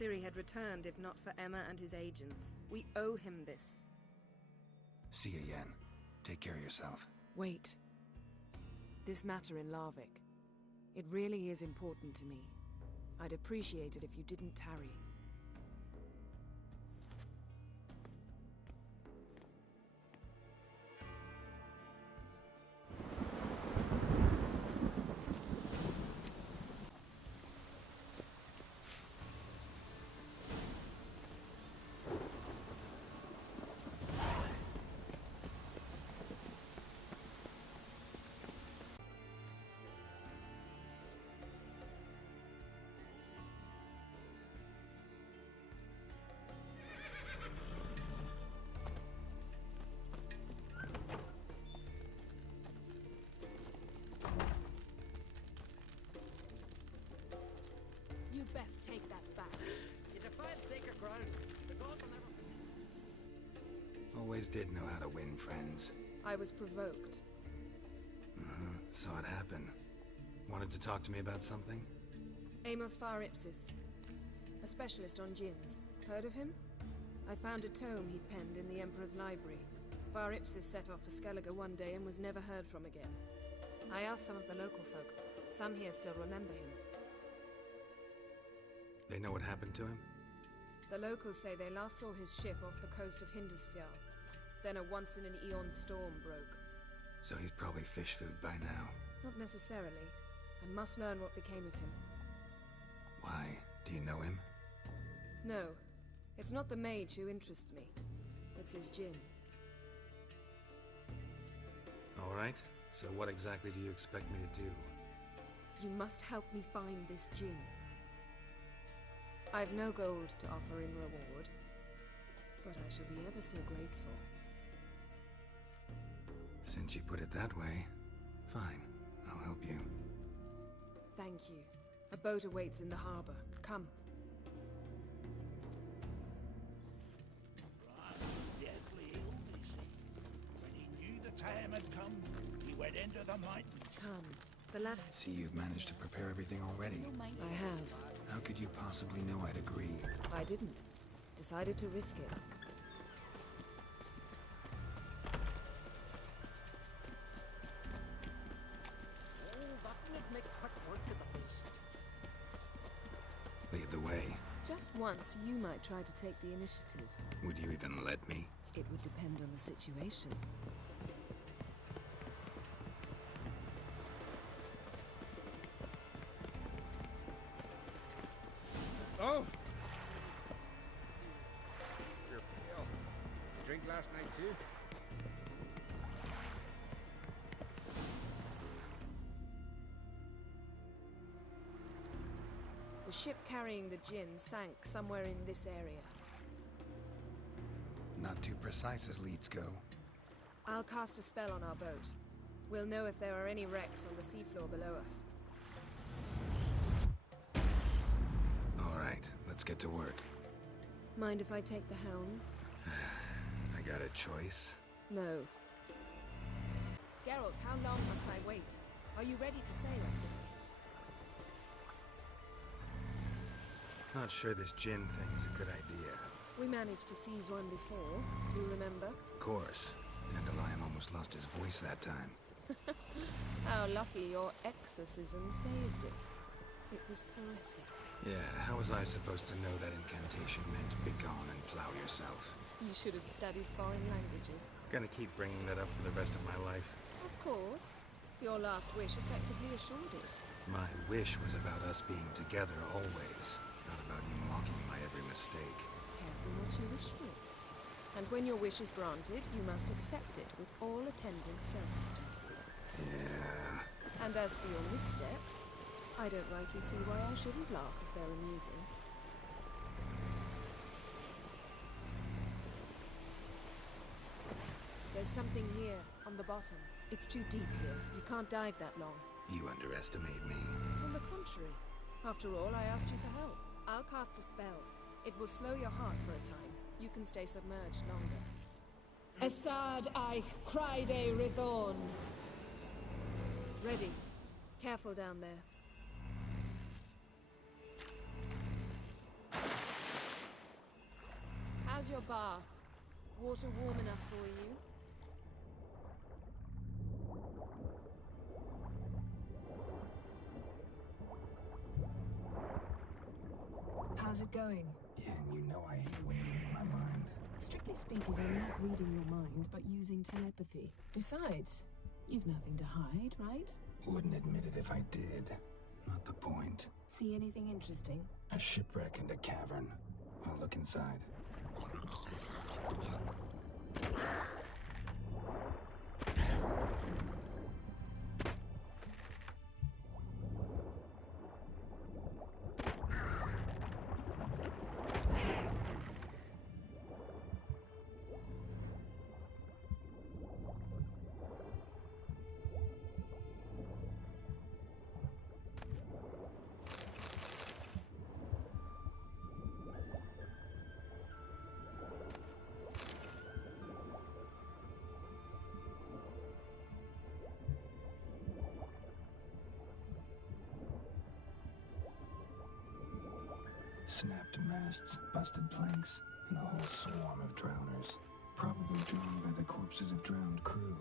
Ciri had returned if not for Emma and his agents. We owe him this. See you, Yen. Take care of yourself. Wait. This matter in Larvik. It really is important to me. I'd appreciate it if you didn't tarry. You best take that back. You defile sacred ground. The gods will never... Always did know how to win friends. I was provoked. Saw it happen. Wanted to talk to me about something? Amos Var Ipsis. A specialist on djinns. Heard of him? I found a tome he'd penned in the Emperor's library. Var Ipsis set off for Skellige one day and was never heard from again. I asked some of the local folk. Some here still remember him. They know what happened to him? The locals say they last saw his ship off the coast of Hindisfjall. Then a once-in-an-eon storm broke. So he's probably fish food by now. Not necessarily. I must learn what became of him. Why? Do you know him? No. It's not the mage who interests me. It's his djinn. All right. So what exactly do you expect me to do? You must help me find this djinn. I've no gold to offer in reward, but I shall be ever so grateful. Since you put it that way, fine. I'll help you. Thank you. A boat awaits in the harbor. Come. Ron was deathly ill, they say. When he knew the time had come, he went into the mountains. Come. The lad... See, you've managed to prepare everything already. I have. How could you possibly know I'd agree? I didn't. Decided to risk it. Oh, that would make quick work of the beast. Lead the way. Just once, you might try to take the initiative. Would you even let me? It would depend on the situation. Oh! You're pale. You drink last night too? The ship carrying the djinn sank somewhere in this area. Not too precise as leads go. I'll cast a spell on our boat. We'll know if there are any wrecks on the seafloor below us. All right, let's get to work. Mind if I take the helm? I got a choice. No. Geralt, how long must I wait? Are you ready to sail? Not sure this djinn thing's a good idea. We managed to seize one before. Do you remember? Of course. Dandelion almost lost his voice that time. How lucky your exorcism saved it. It was poetic. Yeah, how was I supposed to know that incantation meant begone and plow yourself? You should have studied foreign languages. Gonna keep bringing that up for the rest of my life. Of course. Your last wish effectively assured it. My wish was about us being together always, not about you mocking my every mistake. Careful what you wish for. And when your wish is granted, you must accept it with all attendant circumstances. Yeah. And as for your missteps, I don't rightly see why I shouldn't laugh if they're amusing. There's something here, on the bottom. It's too deep here. You can't dive that long. You underestimate me. On the contrary. After all, I asked you for help. I'll cast a spell. It will slow your heart for a time. You can stay submerged longer. Assad I cried a Rithorn. Ready. Careful down there. How's your bath? Water warm enough for you? How's it going? Yeah, and you know I hate it when you read my mind. Strictly speaking, I'm not reading your mind, but using telepathy. Besides, you've nothing to hide, right? Wouldn't admit it if I did. Not the point. See anything interesting? A shipwreck and a cavern. I'll look inside. Snapped masts, busted planks, and a whole swarm of drowners. Probably drawn by the corpses of drowned crew,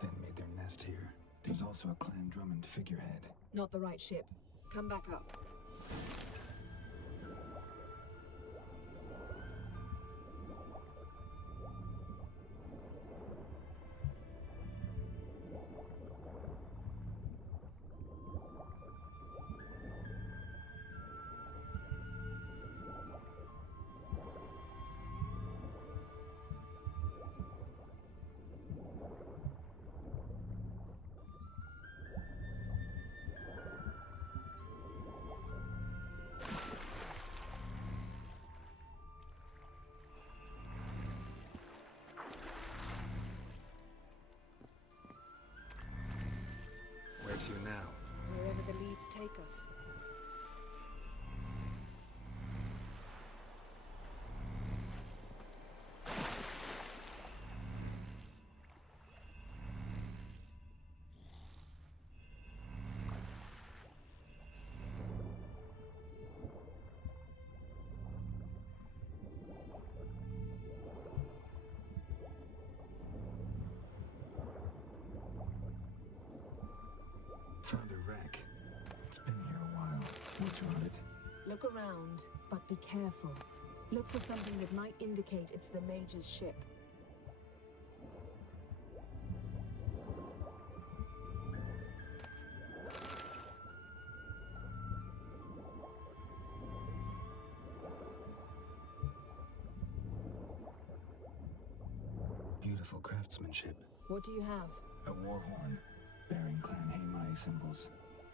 then made their nest here. There's also a Clan Drummond figurehead. Not the right ship. Come back up. Where to now? Wherever the leads take us. Found a wreck. It's been here a while. What's on it? Look around, but be careful. Look for something that might indicate it's the mage's ship. Beautiful craftsmanship. What do you have? A war horn, bearing Clan Hamai symbols.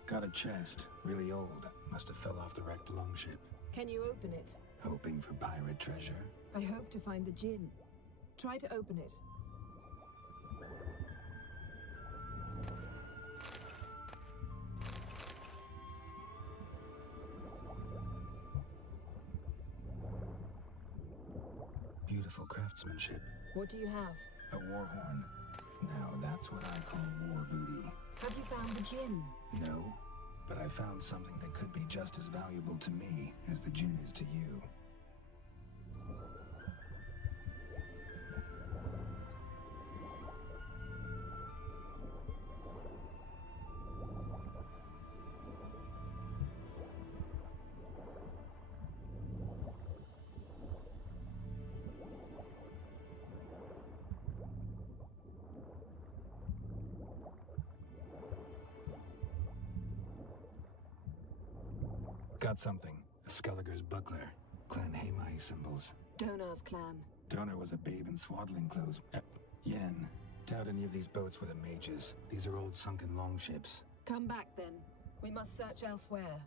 Got a chest, really old. Must have fell off the wrecked longship. Can you open it? Hoping for pirate treasure. I hope to find the djinn. Try to open it. Beautiful craftsmanship. What do you have? A war horn. Now that's what I call war booty. Have you found the djinn? No, but I found something that could be just as valuable to me as the djinn is to you. Got something. A Skelliger's buckler. Clan Hamai symbols. Donar's clan. Donar was a babe in swaddling clothes. Yen. Doubt any of these boats were the mages. These are old sunken longships. Come back then. We must search elsewhere.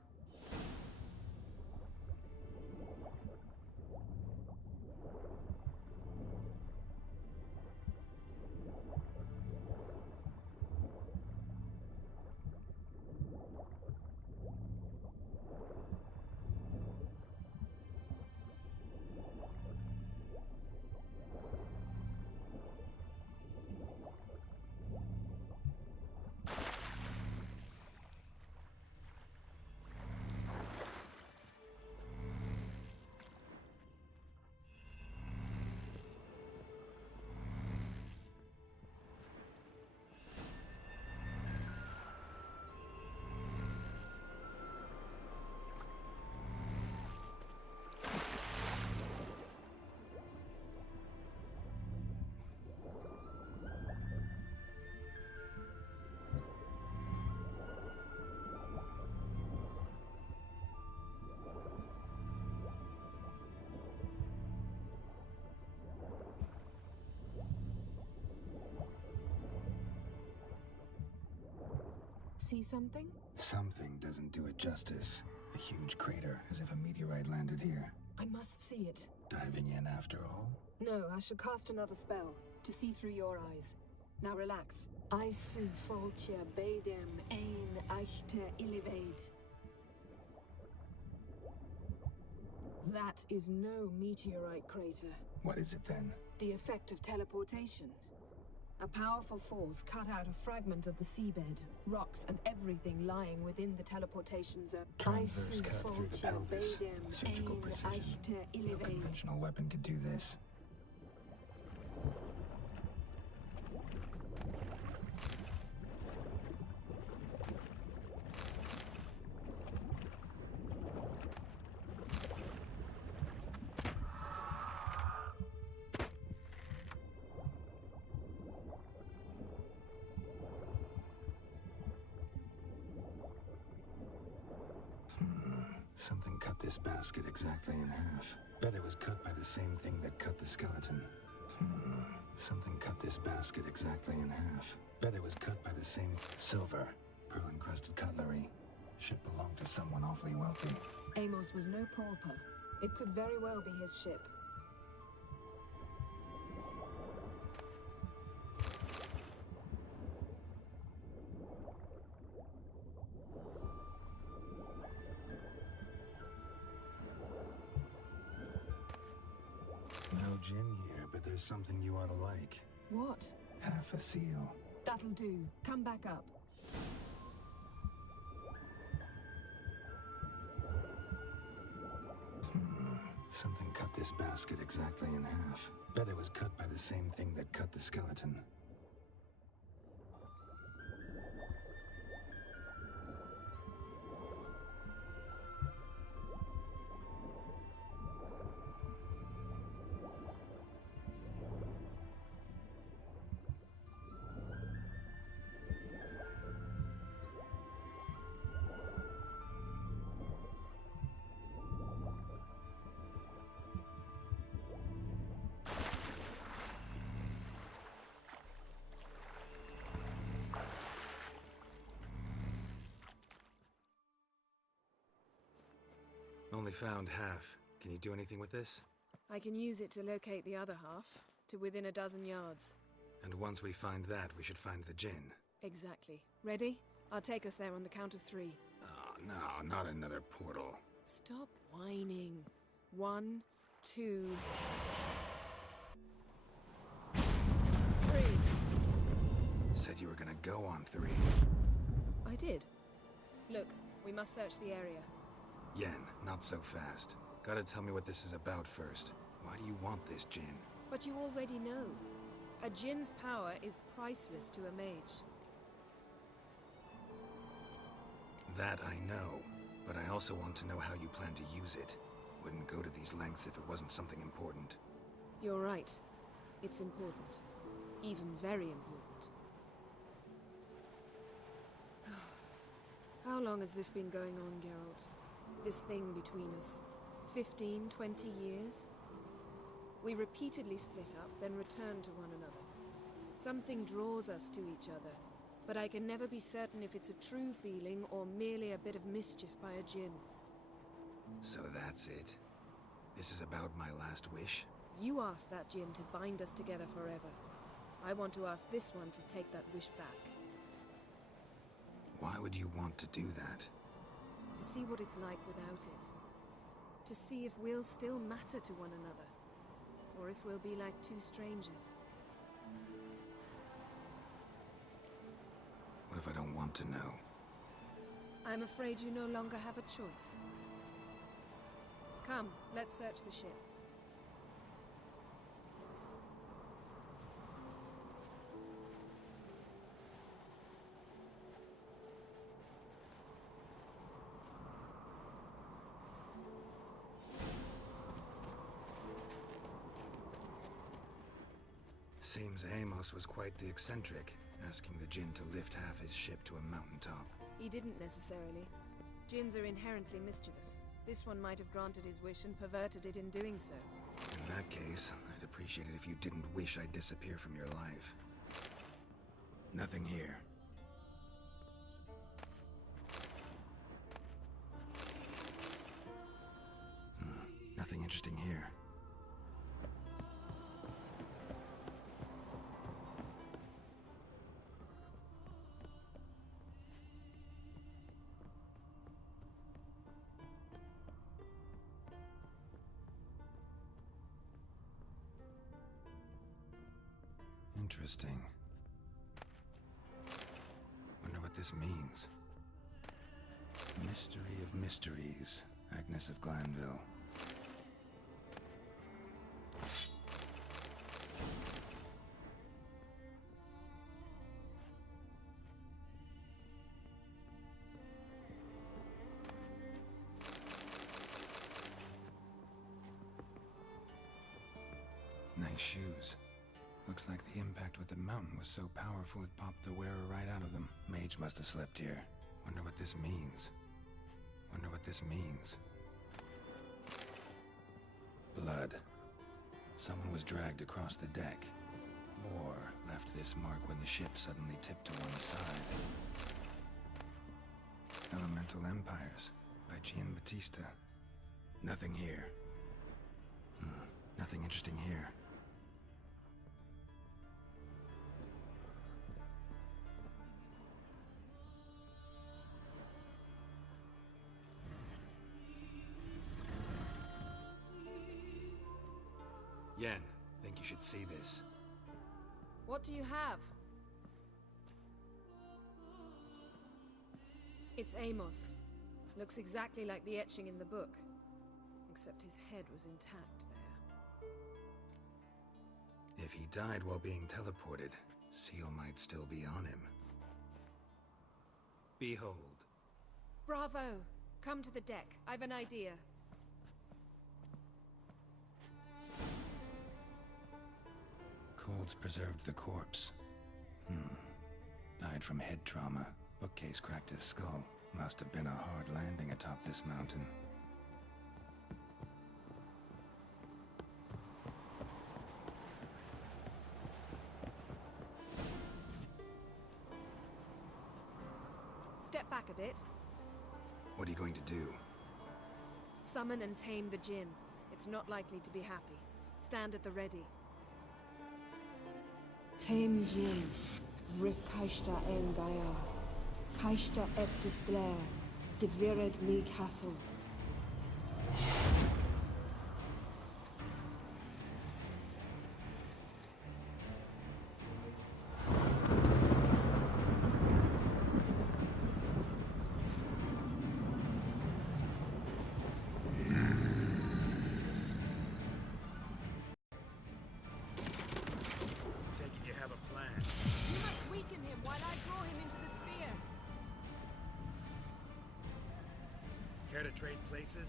see something? Something doesn't do it justice. A huge crater, as if a meteorite landed here. I must see it. Diving in after all? No, I should cast another spell, to see through your eyes. Now relax. I su foltje bedem ein echte illivaid. That is no meteorite crater. What is it then? The effect of teleportation. A powerful force cut out a fragment of the seabed, rocks and everything lying within the teleportation zone. Transverse cut through the pelvis. Surgical precision. No conventional weapon could do this. Something cut this basket exactly in half. Bet it was cut by the same thing that cut the skeleton. Something cut this basket exactly in half. Bet it was cut by the same silver, pearl-encrusted cutlery. Ship belonged to someone awfully wealthy. Amos was no pauper. It could very well be his ship. No gin here, but there's something you ought to like. What? Half a seal. That'll do. Come back up. Something cut this basket exactly in half. Bet it was cut by the same thing that cut the skeleton. Only found half. Can you do anything with this? I can use it to locate the other half, to within a dozen yards. And once we find that, we should find the djinn. Exactly. Ready? I'll take us there on the count of 3. Oh, no, not another portal. Stop whining. 1, 2... 3. Said you were gonna go on 3. I did. Look, we must search the area. Yen, not so fast. Gotta tell me what this is about first. Why do you want this djinn? But you already know. A djinn's power is priceless to a mage. That I know, but I also want to know how you plan to use it. Wouldn't go to these lengths if it wasn't something important. You're right. It's important. Even very important. How long has this been going on, Geralt? This thing between us. 15, 20 years? We repeatedly split up, then return to one another. Something draws us to each other, but I can never be certain if it's a true feeling or merely a bit of mischief by a djinn. So that's it. This is about my last wish? You asked that djinn to bind us together forever. I want to ask this one to take that wish back. Why would you want to do that? To see what it's like without it. To see if we'll still matter to one another. Or if we'll be like two strangers. What if I don't want to know? I'm afraid you no longer have a choice. Come, let's search the ship. Seems Amos was quite the eccentric, asking the djinn to lift half his ship to a mountaintop. He didn't necessarily. Djinns are inherently mischievous. This one might have granted his wish and perverted it in doing so. In that case, I'd appreciate it if you didn't wish I'd disappear from your life. Nothing here. interesting here. Interesting. Wonder what this means. Mystery of mysteries, Agnes of Glanville. Nice shoes. Looks like the impact with the mountain was so powerful it popped the wearer right out of them. Mage must have slept here. Wonder what this means. Wonder what this means. Blood. Someone was dragged across the deck. Or left this mark when the ship suddenly tipped to one side. Elemental Empires by Giambattista. Nothing here. Nothing interesting here. Yen, think you should see this. What do you have? It's Amos. Looks exactly like the etching in the book. Except his head was intact there. If he died while being teleported, Seal might still be on him. Behold. Bravo! Come to the deck. I've an idea. Colds preserved the corpse. Died from head trauma. Bookcase cracked his skull. Must have been a hard landing atop this mountain. Step back a bit. What are you going to do? Summon and tame the djinn. It's not likely to be happy. Stand at the ready. Came Jin, Rif Kaishta en Gaia, Kaishta et Disglair, Gevired me Castle. Care to trade places?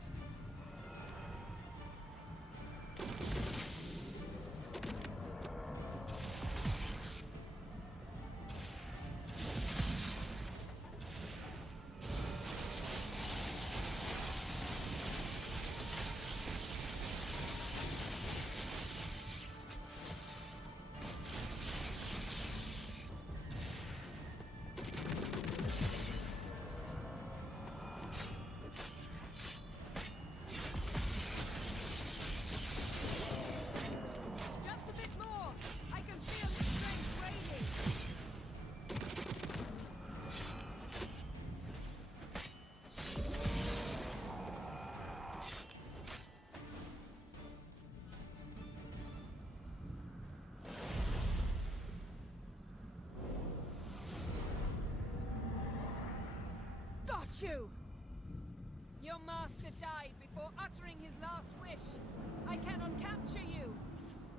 Got you! Your master died before uttering his last wish. I cannot capture you.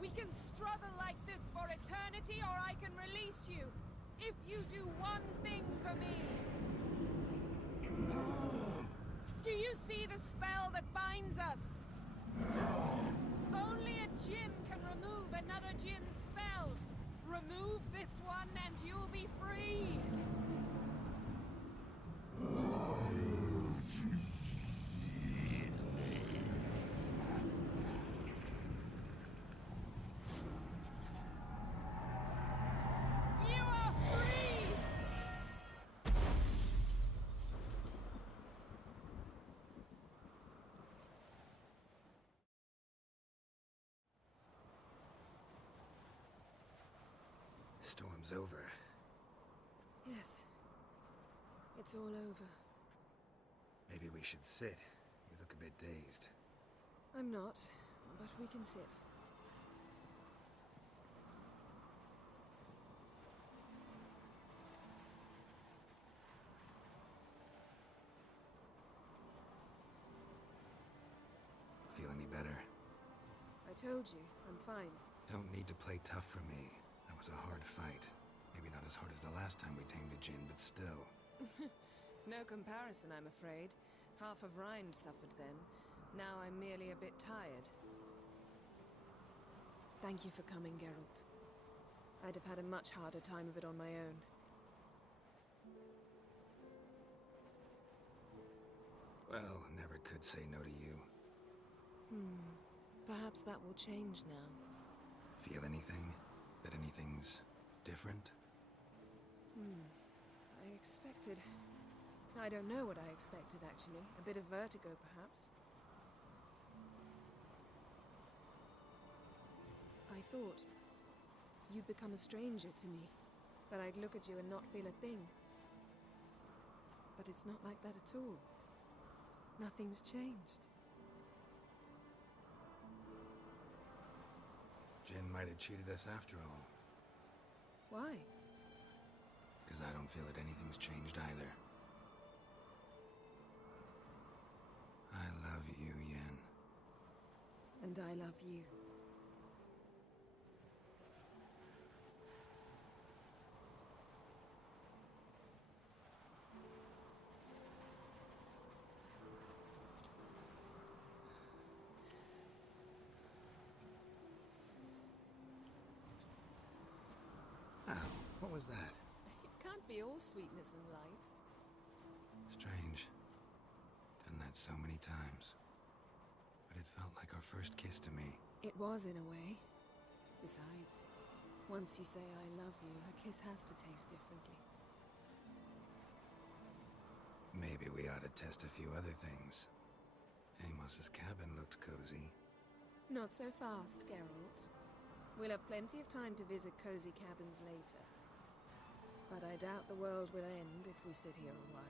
We can struggle like this for eternity, or I can release you. If you do one thing for me. Do you see the spell that binds us? Only a djinn can remove another djinn's spell. Remove this one and you'll be free. storm's over. Yes. It's all over. Maybe we should sit. You look a bit dazed. I'm not, but we can sit. Feel any better? I told you, I'm fine. Don't need to play tough for me. That was a hard fight. Maybe not as hard as the last time we tamed a djinn, but still. No comparison, I'm afraid. Half of Rind suffered then. Now I'm merely a bit tired. Thank you for coming, Geralt. I'd have had a much harder time of it on my own. Well, never could say no to you. Perhaps that will change now. Feel anything? That anything's different? I expected... I don't know what I expected, actually. A bit of vertigo, perhaps. I thought you'd become a stranger to me. That I'd look at you and not feel a thing. But it's not like that at all. Nothing's changed. Jinn might have cheated us after all. Why? Because I don't feel that anything's changed either. I love you, Yen. And I love you. Ow, what was that? It can't be all sweetness and light. Strange. Done that so many times. But it felt like our first kiss to me. It was, in a way. Besides, once you say I love you, a kiss has to taste differently. Maybe we ought to test a few other things. Amos's cabin looked cozy. Not so fast, Geralt. We'll have plenty of time to visit cozy cabins later. But I doubt the world will end if we sit here a while.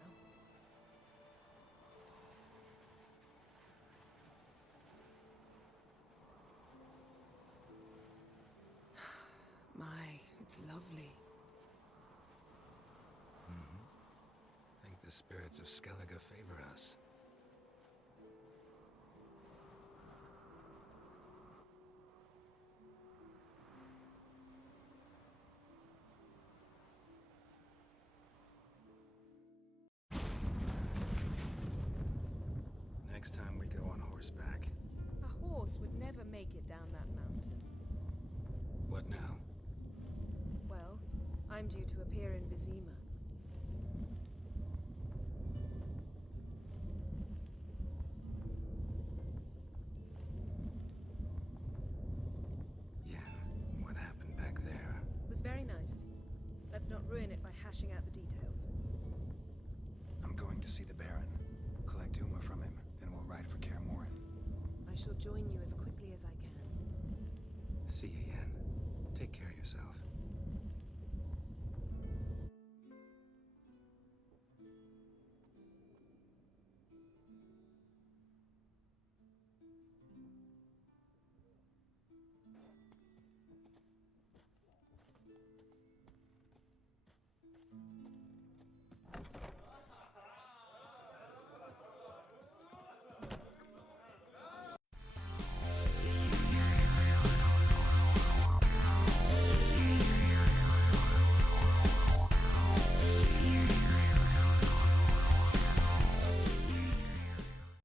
My, it's lovely. Think the spirits of Skellige favor us. Next time we go on horseback. A horse would never make it down that mountain. What now? Well, I'm due to appear in Vizima. Yen, what happened back there? It was very nice. Let's not ruin it by hashing out the details. I'm going to see the Baron. Collect Uma from him, then we'll ride for Kaer Morhen. I shall join you as quickly as I can. See you, Yen. Take care of yourself.